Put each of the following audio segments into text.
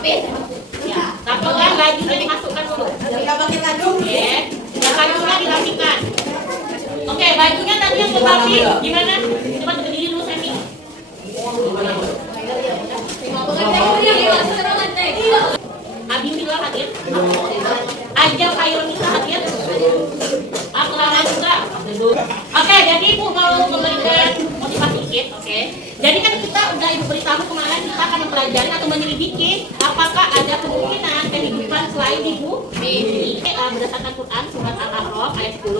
Ya, tampilkan bajunya dimasukkan dulu. Oke, bajunya dirapikan. Oke, bajunya tadi yang tetapi gimana? Coba berdiri dulu Semi. Abimila hadir. Ajal Khairunisa hadir. Aku lama juga. Oke, jadi Ibu mau memberikan motivasi sedikit. Oke. Jadi kan kita udah Ibu beritahu kemarin kita akan mempelajari atau menyelidiki apakah ada kemungkinan kehidupan selain di bumi. Berdasarkan Quran surat Al-A'raf ayat 10,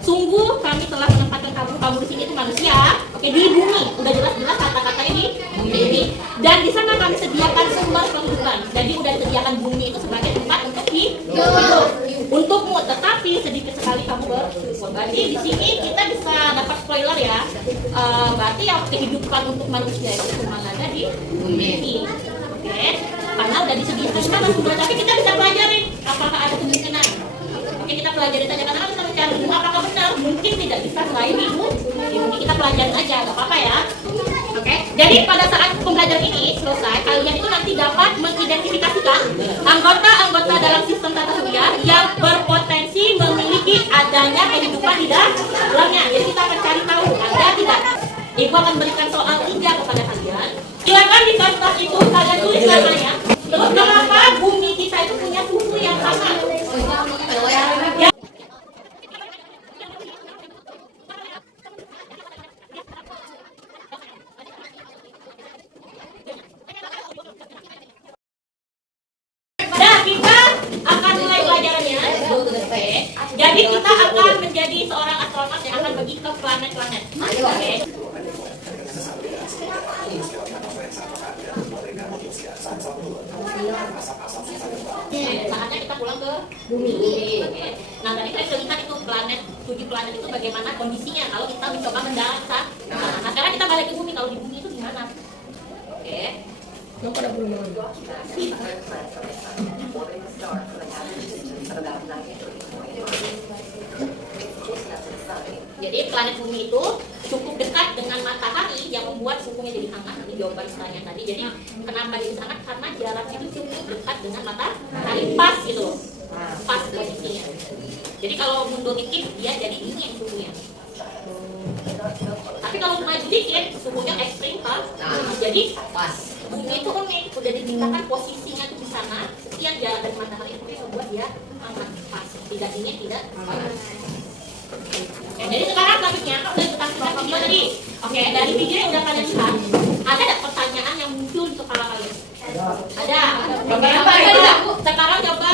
sungguh kami telah menempatkan kamu di sini itu manusia. Oke, di bumi. Udah jelas-jelas kata-katanya di bumi. Dan di sana kami sediakan sumber kehidupan. Jadi udah disediakan bumi itu sebagai tempat untuk hidup. Untukmu, tetapi sedikit sekali kamu bersyukur. Berarti di sini kita bisa dapat spoiler ya. Berarti yang kehidupan untuk manusia itu cuma ada di bumi. Oke, karena udah disediakan sana sudah. Tapi kita bisa pelajarin apakah ada kemungkinan. Oke, kita pelajari saja karena kita mencari apakah benar. Mungkin tidak bisa selain ibu. Mungkin kita pelajarin aja, nggak apa-apa ya. Oke, jadi pada saat pembelajaran ini selesai, kalian itu nanti dapat mengidentifikasikan anggota-anggota dalam sistem tata surya yang berpotensi memiliki adanya kehidupan di dalamnya. Jadi kita akan cari tahu ada tidak. Ibu akan berikan soal 3 kepada kalian. Silakan di kertas itu kalian tulis namanya. Terus kenapa bumi kita itu punya suhu yang sama? Ya. Jadi kita akan menjadi seorang astronot yang akan pergi ke planet-planet. Oke. Saatnya kita pulang ke bumi. Oke. Nah tadi saya sudah lihat itu planet, 7 planet itu bagaimana kondisinya kalau kita mencoba mendarat. Nah sekarang kita balik ke bumi, kalau di bumi itu gimana? Oke. Jadi planet bumi itu cukup dekat dengan matahari yang membuat suhunya jadi hangat. Ini jawaban pertanyaan tadi. Jadi kenapa jadi hangat? Karena jaraknya itu cukup dekat dengan matahari, pas gitu, pas posisinya. Jadi kalau mundur dikit dia jadi dingin suhunya. Tapi kalau maju dikit suhunya ekstrim kan? Jadi pas. Bumi itu unik, udah diciptakan posisinya tuh di sana, sekian jarak dari matahari itu membuat dia hangat, pas, tidak dingin, tidak panas. Oke, jadi sekarang selanjutnya udah kita video tadi. Oke, dari video yang udah kalian lihat, ada nggak pertanyaan yang muncul di kepala kalian? Ada. Sekarang coba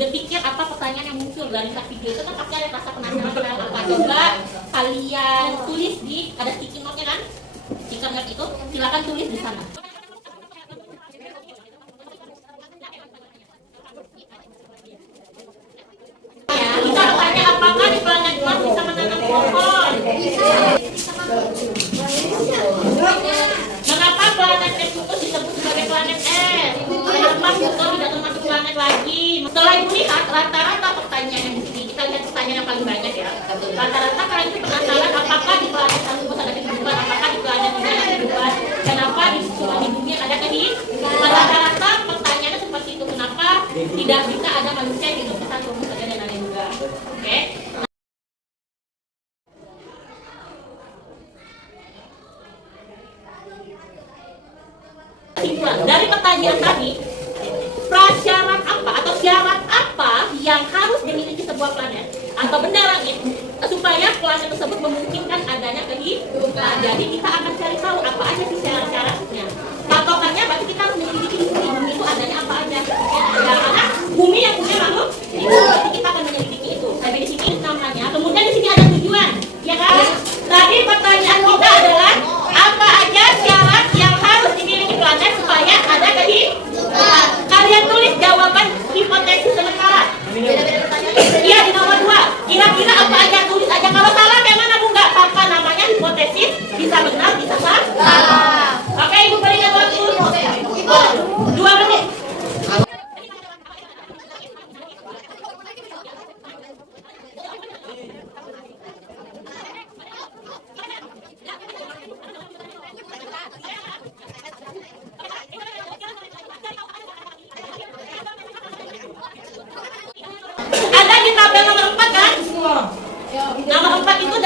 berpikir apa pertanyaan yang muncul dari video itu kan pasti ada rasa penasaran apa. Coba kalian tulis di ada sticky note-nya kan? Sticky note itu silakan tulis di sana. Kita bertanya apakah di planet Mars bisa menanam pohon? Mengapa planet Neptunus disebut sebagai planet es? Kenapa Pluto tidak termasuk planet lagi? Setelah ibu lihat rata-rata pertanyaan yang di sini, kita lihat pertanyaan yang paling banyak ya. Rata-rata kalian itu penasaran apakah di planet Neptunus ada kehidupan, apakah di planet ini ada kehidupan, kenapa di bumi ada kehidupan? Rata-rata pertanyaannya seperti itu. Kenapa tidak bisa ada manusia yang hidup di satu bumi dan lain juga? Oke. Dari pertanyaan tadi, prasyarat apa atau syarat apa yang harus dimiliki sebuah planet atau benda langit supaya planet tersebut memungkinkan adanya kehidupan? Jadi kita akan cari tahu apa aja sih syarat-syaratnya. Patokannya berarti kita harus menyelidiki bumi itu adanya apa aja. Karena bumi yang punya makhluk itu berarti kita akan menyelidiki itu. Sampai di sini namanya. Kemudian di sini ada tujuan, ya kan? Tadi pertanyaan kita adalah apa aja syarat yang harus dimiliki planet supaya ada kehidupan. Kalian tulis jawaban hipotesis sementara. Iya di nomor 2. Kira-kira apa aja tulis aja. Kalau salah kayak mana Bu? Nggak apa-apa, namanya hipotesis. Bisa benar, bisa salah. Oke, Ibu berikan waktu 2 menit.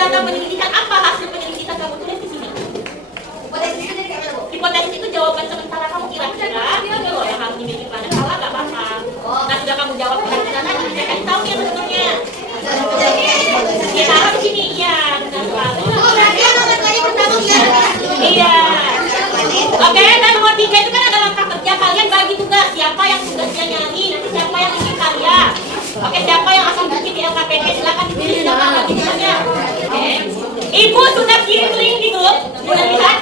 data penyelidikan apa hasil penyelidikan kamu tulis di sini. Hipotesis itu jawaban sementara kamu kira-kira itu loh yang harus dimiliki pada salah nggak apa-apa. Nah sudah kamu jawab kira-kira nanti saya kasih tahu ya bentuknya. Ya taruh di sini iya benar sekali. Iya. Oke, dan nomor 3 itu kan ada langkah kerja kalian bagi tugas siapa yang tugasnya nyari nanti siapa yang ingin karya. Oke, siapa yang akan bikin di LKPD silakan dipilih siapa lagi tugasnya. Oke. Ibu sudah kirim link di grup, sudah lihat?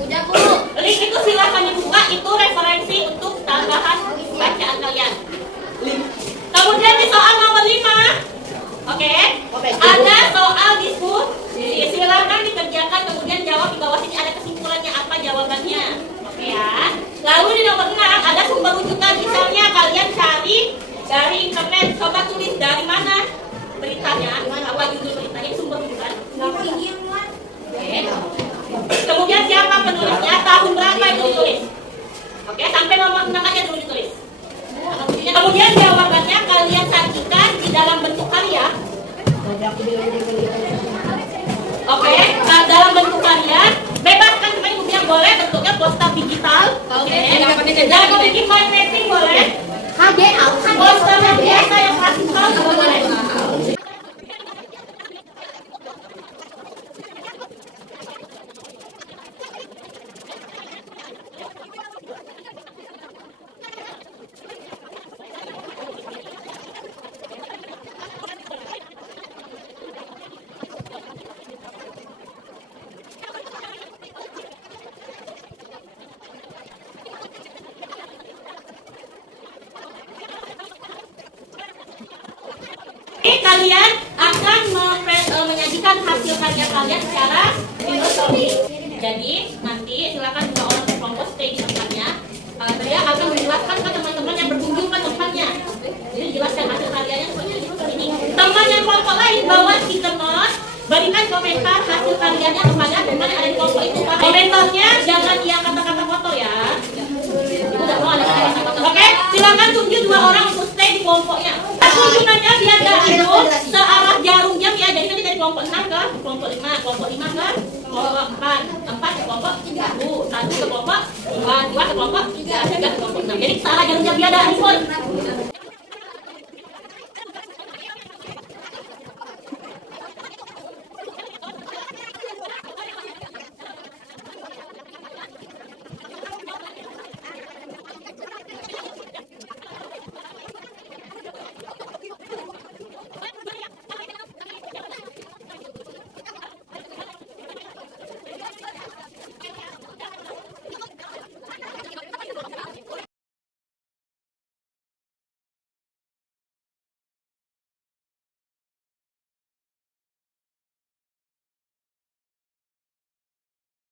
Udah Bu. Link itu silakan dibuka, itu referensi untuk tambahan bacaan kalian. Kemudian di soal nomor 5, oke, ada soal diskusi, silakan dikerjakan kemudian jawab di bawah sini ada kesimpulannya apa jawabannya, oke ya. Lalu di nomor 6 ada sumber rujukan, misalnya kalian cari dari internet, coba tulis dari mana beritanya, apa judul beritanya, sumber rujukan. Oke. Kemudian siapa penulisnya, tahun berapa itu ditulis. Oke, sampai nomor 6 aja dulu ditulis. Kemudian jawabannya kalian sajikan di dalam bentuk karya. Oke, dalam bentuk karya. Bebas kan cuma ibu bilang boleh bentuknya poster digital. Oke. Jangan bikin file mapping boleh. Poster yang biasa yang klasikal juga boleh. Kalian akan menyajikan hasil karya kalian secara filosofi. Jadi nanti silakan dua orang kelompok stay di tempatnya. Saya akan menjelaskan ke teman-teman yang berkunjung ke tempatnya. Jadi jelaskan hasil karyanya seperti ini. Teman yang kelompok lain bawa stiker note, berikan komentar hasil karyanya kepada teman yang ada di kelompok itu. Komentarnya jangan yang kata-kata kotor ya. Itu tidak mau ada kata-kata kotor. Oke, silakan tunjuk dua orang untuk stay di kelompoknya. Kunjungannya biar gak itu searah jarum jam ya. Jadi nanti dari kelompok 6 ke kelompok 5, kelompok 5 ke kelompok 4 ke kelompok 1, 1 ke kelompok 2, 2 ke kelompok 3, 3 ke kelompok 6. Jadi searah jarum jam biar ada handphone.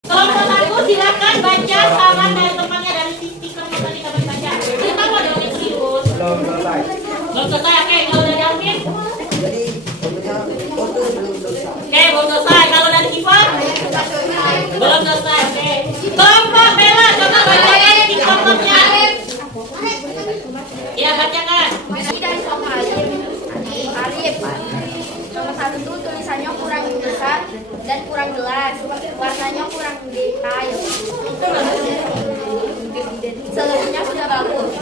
Kelompok 1 silakan baca saran dari temannya dari stiker yang tadi kami baca. Kita mau ada yang serius. Belum selesai. Belum selesai. Oke, kalau dari Alvin? Jadi foto belum selesai. Oke, belum selesai. Kalau dari Siva? Belum selesai. Oke. Kelompok Bella, coba bacakan stikernya. Ya, bacakan. Ini dari soal Alif. Nomor 1 itu tulisannya kurang besar dan kurang jelas, warnanya kurang detail. Seluruhnya sudah bagus.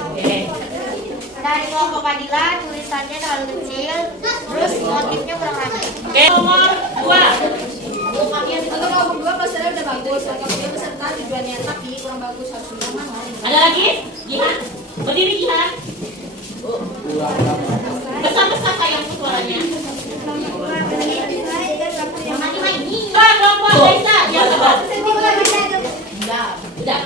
Dari kelompok Fadila tulisannya terlalu kecil, terus motifnya kurang rapi. Oke, nomor 2. Untuk kelompok 2 posternya udah bagus, kelompok beserta tujuannya tapi kurang bagus harus manual. Ada lagi? Jihan? Berdiri Jihan. Besar-besar sayang suaranya. Kelompok Desa, ya sabar. Udah,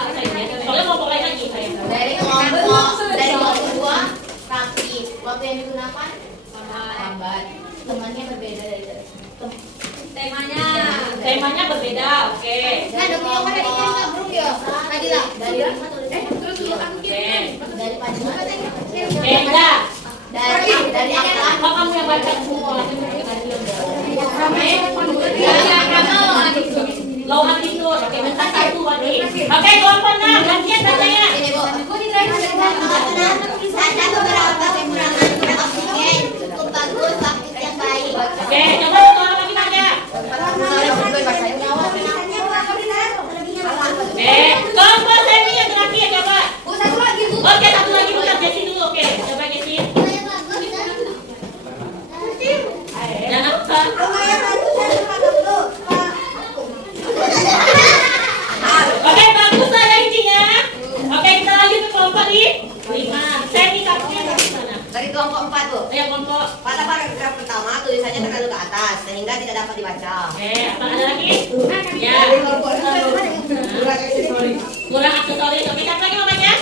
soalnya kelompok lain lagi sayang. Dari kelompok 2 rapi, waktu yang digunakan lambat, temannya berbeda dari Temanya berbeda, oke. nah dokumen dari kirim ke grup ya Fadila dari dari Fadila Beda. dari apa Kok kamu yang baca semua? Low altitude, oke, bentar satu lagi. Oke, kelompok 6, gantian bacanya. ini Bu ada beberapa kekurangan oksigen cukup bagus waktu yang baik Oke, coba satu orang lagi baca. kelompok 4 Bu. Yang kelompok. Pada paragraf pertama tulisannya terlalu ke atas sehingga tidak dapat dibaca. Oke, apa ada lagi? Ya. Kurang aksesoris. Oke, siapa lagi namanya?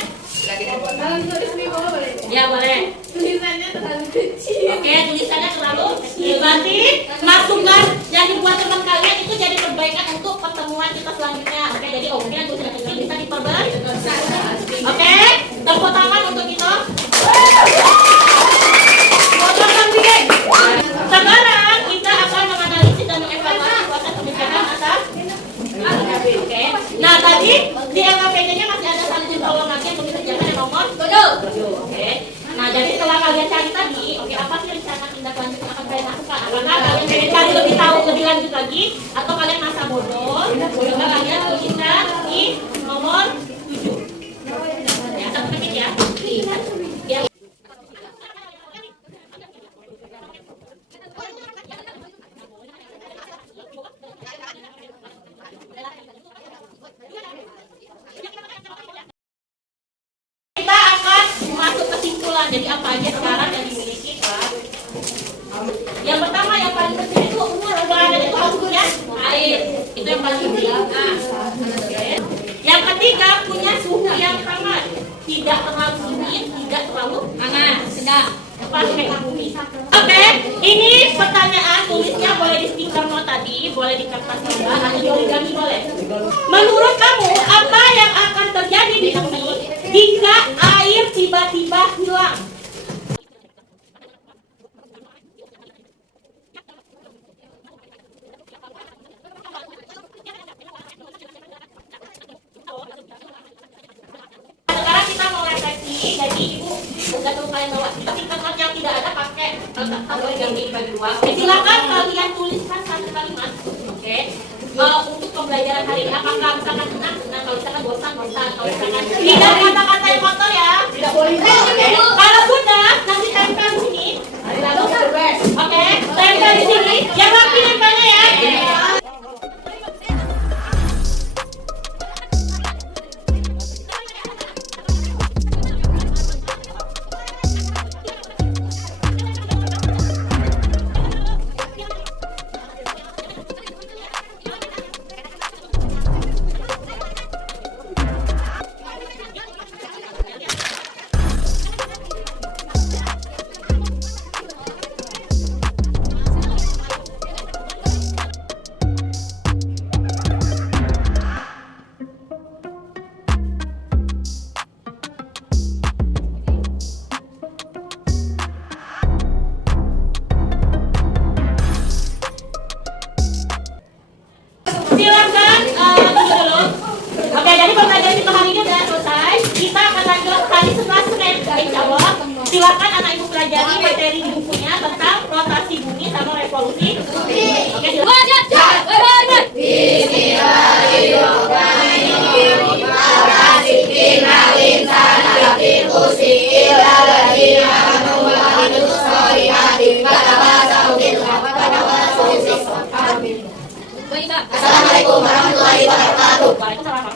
Ya, boleh. Tulisannya terlalu kecil. Oke, tulisannya terlalu kecil. Berarti masukkan yang dibuat teman kalian itu jadi perbaikan untuk pertemuan kita selanjutnya. Oke, jadi mungkin tulisan kecil bisa diperbaiki. Oke, tepuk tangan untuk kita. Sekarang kita akan menganalisis dan mengevaluasi proses kebijakan atas LKP. Oke. Nah, tadi di LKP-nya masih ada satu tolong lagi yang kebijakan yang nomor 7. Oke. Nah, jadi setelah kalian cari tadi, oke, apa sih rencana tindak lanjut yang akan kalian lakukan? Apakah kalian pengen cari lebih tahu lebih lanjut lagi, atau kalian masa bodoh? Coba kalian tuliskan di nomor 7. Ya, satu menit ya. Ya. Kita akan masuk kesimpulan. Jadi apa aja sekarang yang dimiliki kelas? Yang pertama yang paling penting itu perubahan itu harus punya air. Itu yang paling penting. Nah, oke. Yang ketiga punya suhu yang hangat, tidak terlalu dingin, tidak terlalu hangat, sedang. Pas kayak bumi. Oke, ini pertanyaan tulisnya boleh di stiker note tadi, boleh di kertas juga, atau di origami boleh. Menurut kamu apa yang akan terjadi di bumi jika air tiba-tiba hilang? Sekarang kita mau refleksi, jadi ibu udah tahu kalian bawa stiker note yang tidak ada pakai origami bagi dua. Silakan kalian tuliskan satu kalimat, oke? Untuk pembelajaran hari ini, apakah misalkan senang, kalau misalkan bosan, kalau misalkan tidak kata-kata yang kotor ya, tidak boleh. Kalau sudah, nanti tempel di sini. Oke, tempel di sini. Yang rapi tempelnya ya. Silakan dulu. Oke, jadi pembelajaran kita hari ini sudah selesai. Kita akan lanjut hari setelah Senin, insya Allah. Silakan anak ibu pelajari materi di bukunya tentang rotasi bumi sama revolusi. Oke, Assalamualaikum warahmatullahi wabarakatuh. Waalaikumsalam.